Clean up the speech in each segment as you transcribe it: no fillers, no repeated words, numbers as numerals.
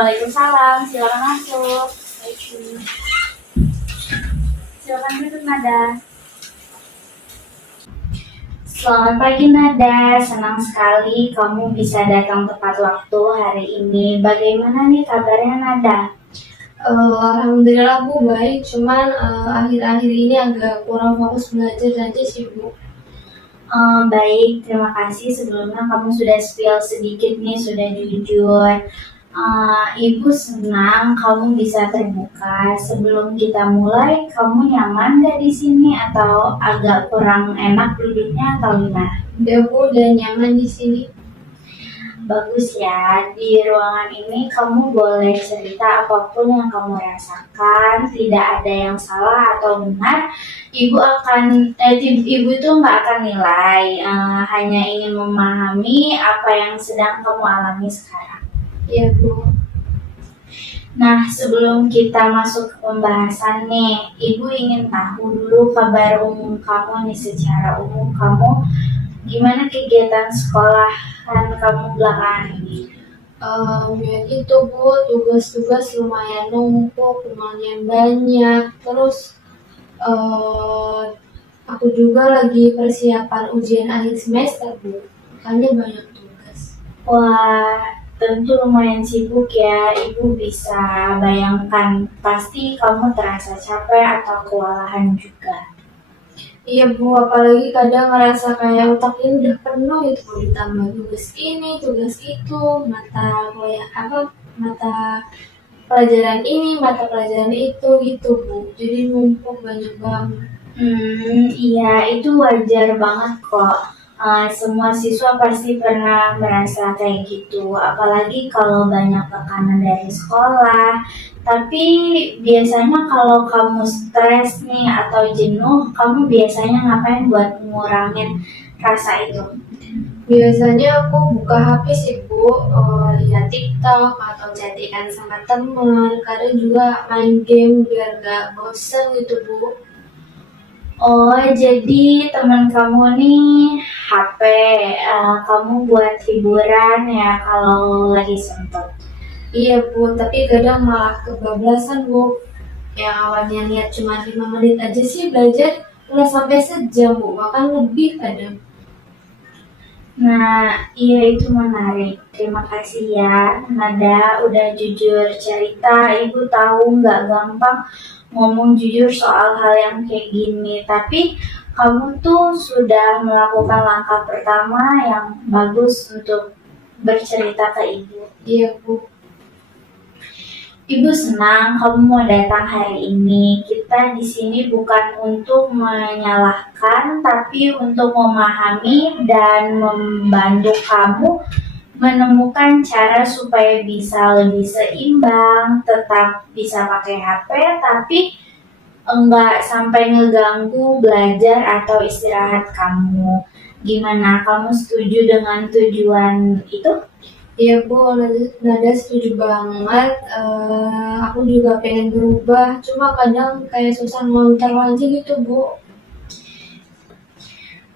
Waalaikumsalam, silakan masuk. Silakan duduk Nada. Selamat pagi Nada, senang sekali kamu bisa datang tepat waktu hari ini. Bagaimana nih kabarnya Nada? Alhamdulillah Bu baik, cuman akhir-akhir ini agak kurang fokus belajar aja sih Bu. Baik, terima kasih sebelumnya kamu sudah spill sedikit nih, sudah jujur. Ibu senang kamu bisa terbuka. Sebelum kita mulai, kamu nyaman gak di sini atau agak kurang enak duduknya atau gimana? Udah Bu, udah nyaman di sini. Bagus ya, di ruangan ini kamu boleh cerita apapun yang kamu rasakan, tidak ada yang salah atau benar. Ibu itu nggak akan nilai, hanya ingin memahami apa yang sedang kamu alami sekarang. Iya Bu. Nah, sebelum kita masuk ke pembahasan nih, Ibu ingin tahu dulu kabar umum kamu nih, secara umum kamu gimana kegiatan sekolahan kamu belakangan ini? Ya gitu Bu, tugas-tugas lumayan numpuk, lumayan banyak. Terus aku juga lagi persiapan ujian akhir semester Bu, makanya banyak tugas. Wah, tentu lumayan sibuk ya. Ibu bisa bayangkan, pasti kamu terasa capek atau kewalahan juga. Iya Bu, apalagi kadang ngerasa kayak otak ini udah penuh itu mau ditambah tugas ini, tugas itu, mata pelajaran ini, mata pelajaran itu gitu Bu. Jadi numpuk banyak banget. Iya, itu wajar banget kok. Semua siswa pasti pernah merasa kayak gitu, apalagi kalau banyak tekanan dari sekolah. Tapi biasanya kalau kamu stres nih atau jenuh, kamu biasanya ngapain buat ngurangin rasa itu? Biasanya aku buka HP sih Bu, lihat TikTok atau chattingan sama teman. Kadang juga main game biar gak bosen gitu Bu. Oh, jadi teman kamu nih HP, kamu buat hiburan ya kalau lagi sempet. Iya Bu, tapi kadang malah kebablasan Bu. Yang awalnya niat cuma 5 menit aja sih belajar, udah sampai sejam Bu, bahkan lebih kadang. Nah, iya itu menarik. Terima kasih ya, Nada udah jujur cerita. Ibu tahu nggak gampang ngomong jujur soal hal yang kayak gini. Tapi kamu tuh sudah melakukan langkah pertama yang bagus untuk bercerita ke ibu. Iya Bu. Ibu senang kamu mau datang hari ini. Kita di sini bukan untuk menyalahkan, tapi untuk memahami dan membantu kamu menemukan cara supaya bisa lebih seimbang, tetap bisa pakai HP, tapi enggak sampai ngeganggu belajar atau istirahat kamu. Gimana, kamu setuju dengan tujuan itu? Iya Bu, Nada setuju banget. Aku juga pengen berubah, cuma kadang kayak susah ngontrol aja gitu Bu.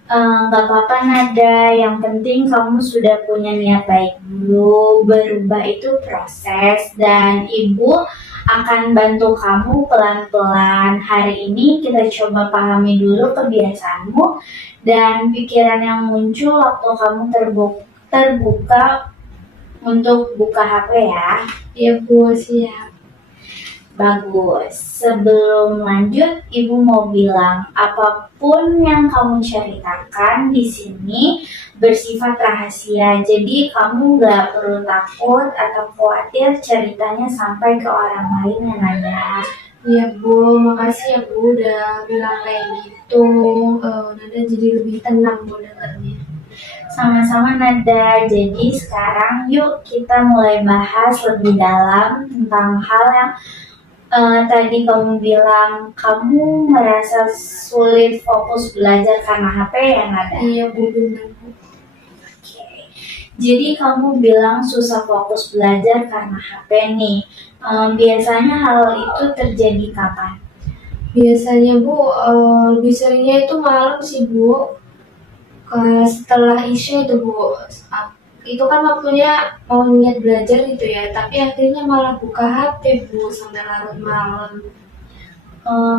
Nggak apa-apa Nada, yang penting kamu sudah punya niat baik dulu. Berubah itu proses dan ibu akan bantu kamu pelan-pelan. Hari ini kita coba pahami dulu kebiasaanmu dan pikiran yang muncul waktu kamu terbuka untuk buka HP ya. Iya Bu, siap. Bagus. Sebelum lanjut, Ibu mau bilang apapun yang kamu ceritakan di sini bersifat rahasia. Jadi kamu nggak perlu takut atau khawatir ceritanya sampai ke orang lain yang ada. Iya Bu, makasih ya Bu udah bilang kayak gitu. Nada jadi lebih tenang Bu dengarnya. Sama-sama Nada. Jadi sekarang yuk kita mulai bahas lebih dalam tentang hal yang tadi kamu bilang kamu merasa sulit fokus belajar karena HP yang ada. Iya Bu, benar Bu. Jadi kamu bilang susah fokus belajar karena HP nih. Biasanya hal itu terjadi kapan? Biasanya Bu, lebih seringnya itu malam sih Bu. Setelah Isya itu Bu, itu kan waktunya mau niat belajar gitu ya, tapi akhirnya malah buka HP Bu sampai larut malam.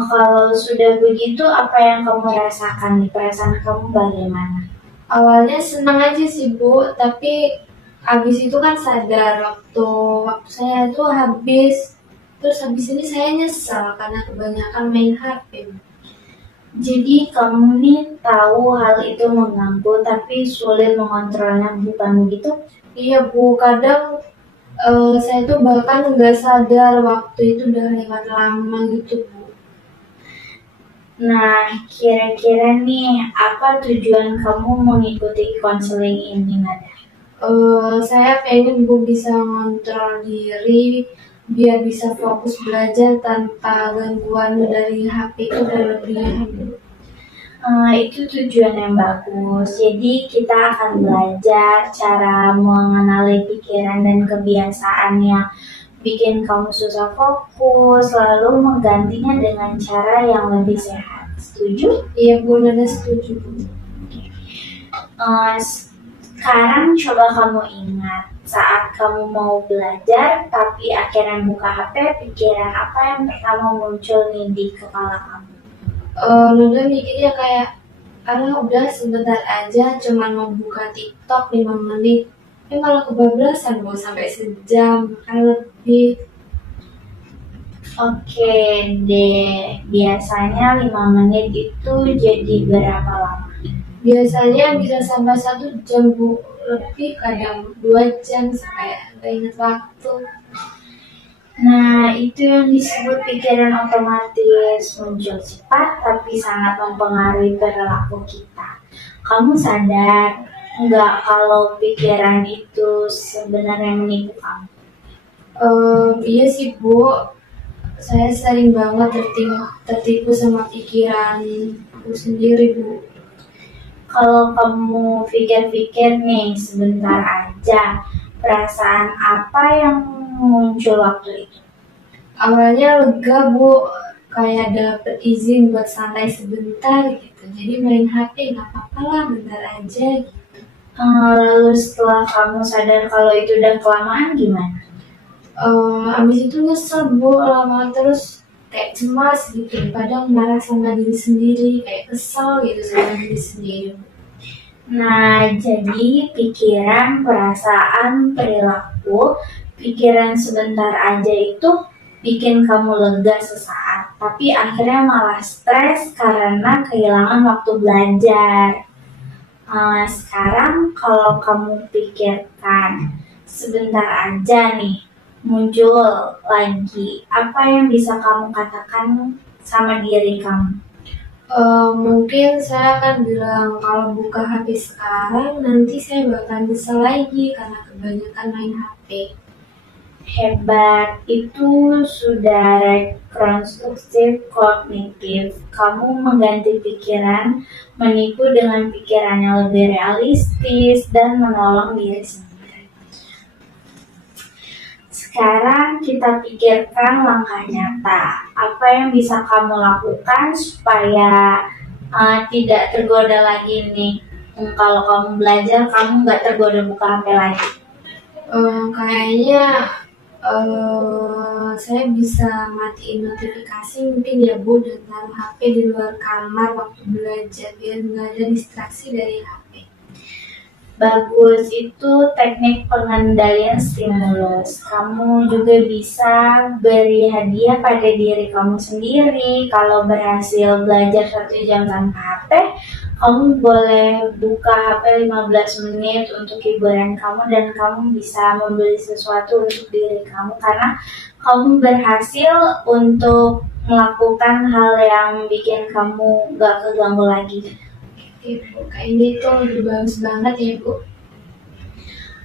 Kalau sudah begitu, apa yang kamu rasakan nih? Perasaan kamu bagaimana? Awalnya senang aja sih Bu, tapi habis itu kan sadar waktu saya itu habis. Terus habis ini saya nyesal karena kebanyakan main HP. Jadi kamu nih tahu hal itu mengganggu, tapi sulit mengontrolnya, bukan begitu? Iya Bu, kadang saya tuh bahkan nggak sadar waktu itu udah lewat lama gitu Bu. Nah, kira-kira nih, apa tujuan kamu mengikuti konseling ini, Nada? Saya pengen Bu bisa ngontrol diri biar bisa fokus belajar tanpa gangguan dari HP itu berlebihan. Itu tujuan yang bagus. Jadi kita akan belajar cara mengenali pikiran dan kebiasaan yang bikin kamu susah fokus, lalu menggantinya dengan cara yang lebih sehat. Setuju? Iya Bu, Nada setuju Bu. Sekarang coba kamu ingat saat kamu mau belajar tapi akhirnya buka HP, pikiran apa yang pertama muncul nih di kepala kamu? Nada mikirnya kayak, udah sebentar aja cuma mau buka TikTok 5 menit. Malah kebablasan Bu sampai sejam, bahkan lebih. Oke deh, biasanya 5 menit itu jadi berapa lama? Biasanya bisa sampai 1 jam Bu, lebih kadang 2 jam sampai nggak ingat waktu. Nah, itu yang disebut pikiran otomatis, muncul cepat tapi sangat mempengaruhi perilaku kita. Kamu sadar nggak kalau pikiran itu sebenarnya menipu kamu? Iya sih Bu, saya sering banget tertipu sama pikiran aku sendiri Bu. Kalau kamu pikir-pikir nih sebentar aja, perasaan apa yang muncul waktu itu? Awalnya lega Bu, kayak dapet izin buat santai sebentar gitu. Jadi main HP nggak apa-apa lah, bentar aja gitu. Lalu setelah kamu sadar kalau itu udah kelamaan gimana? Abis itu nyesel Bu, lama terus kayak cemas gitu. Kadang marah sama diri sendiri, kayak kesal gitu sama diri sendiri. Nah, jadi pikiran, perasaan, perilaku, pikiran sebentar aja itu bikin kamu lega sesaat, tapi akhirnya malah stres karena kehilangan waktu belajar. Sekarang kalau kamu pikirkan sebentar aja nih, muncul lagi, apa yang bisa kamu katakan sama diri kamu? Mungkin saya akan bilang kalau buka HP sekarang nanti saya bakal nyesel lagi karena kebanyakan main HP. Hebat, itu sudah rekonstruksi kognitif. Kamu mengganti pikiran, menipu dengan pikiran yang lebih realistis, dan menolong diri sendiri. Sekarang kita pikirkan langkah nyata. Apa yang bisa kamu lakukan supaya tidak tergoda lagi nih? Kalau kamu belajar, kamu nggak tergoda buka HP lagi. Kayaknya saya bisa matiin notifikasi mungkin ya Bu, dan taruh HP di luar kamar waktu belajar biar nggak ada distraksi dari HP. Bagus, itu teknik pengendalian stimulus. Kamu juga bisa beri hadiah pada diri kamu sendiri. Kalau berhasil belajar 1 jam tanpa HP, kamu boleh buka HP 15 menit untuk hiburan kamu dan kamu bisa membeli sesuatu untuk diri kamu karena kamu berhasil untuk melakukan hal yang bikin kamu gak keganggu lagi. Ibu, kayaknya itu lebih bagus banget ya Bu.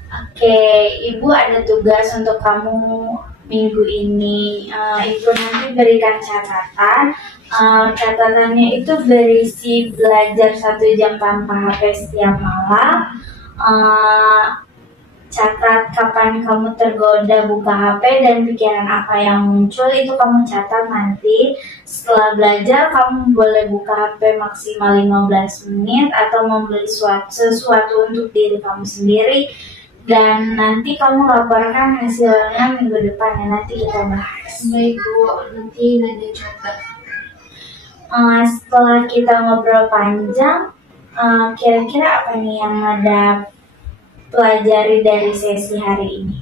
Oke, Ibu ada tugas untuk kamu minggu ini. Ibu nanti berikan catatan. Catatannya itu berisi belajar 1 jam tanpa HP setiap malam. Catat kapan kamu tergoda buka HP dan pikiran apa yang muncul, itu kamu catat nanti. Setelah belajar kamu boleh buka HP maksimal 15 menit atau membeli sesuatu untuk diri kamu sendiri. Dan nanti kamu laporkan hasilnya minggu depan ya, nanti kita bahas. Baik Bu, nanti Nada coba. Setelah kita ngobrol panjang, kira-kira apa nih yang Nada pelajari dari sesi hari ini?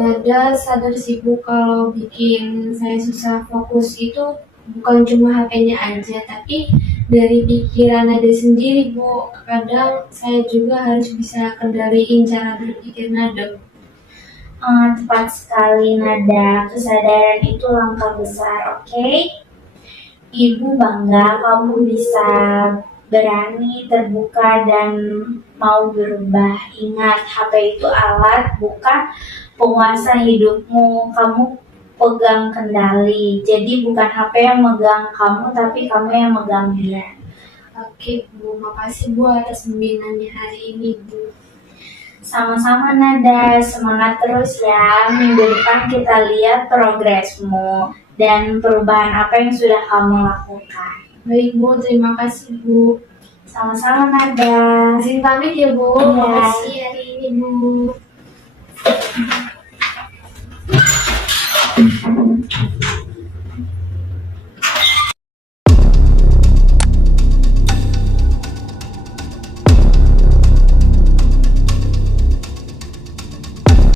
Nada sadar sih Bu kalau bikin saya susah fokus itu bukan cuma HP-nya aja, tapi dari pikiran Nada sendiri Bu. Kadang saya juga harus bisa kendaliin cara berpikir Nada. Tepat sekali Nada, kesadaran itu langkah besar, oke? Ibu bangga kamu bisa berani, terbuka, dan mau berubah. Ingat, HP itu alat, bukan penguasa hidupmu. Kamu pegang kendali. Jadi bukan HP yang megang kamu, tapi kamu yang megang dia. Oke Bu, makasih Bu atas pembinaannya hari ini Bu. Sama-sama Nada, semangat terus ya. Minggu depan kita lihat progresmu dan perubahan apa yang sudah kamu lakukan. Baik Bu, terima kasih Bu. Sama-sama Nada. Izin pamit ya Bu, Iya. makasih hari ini Bu.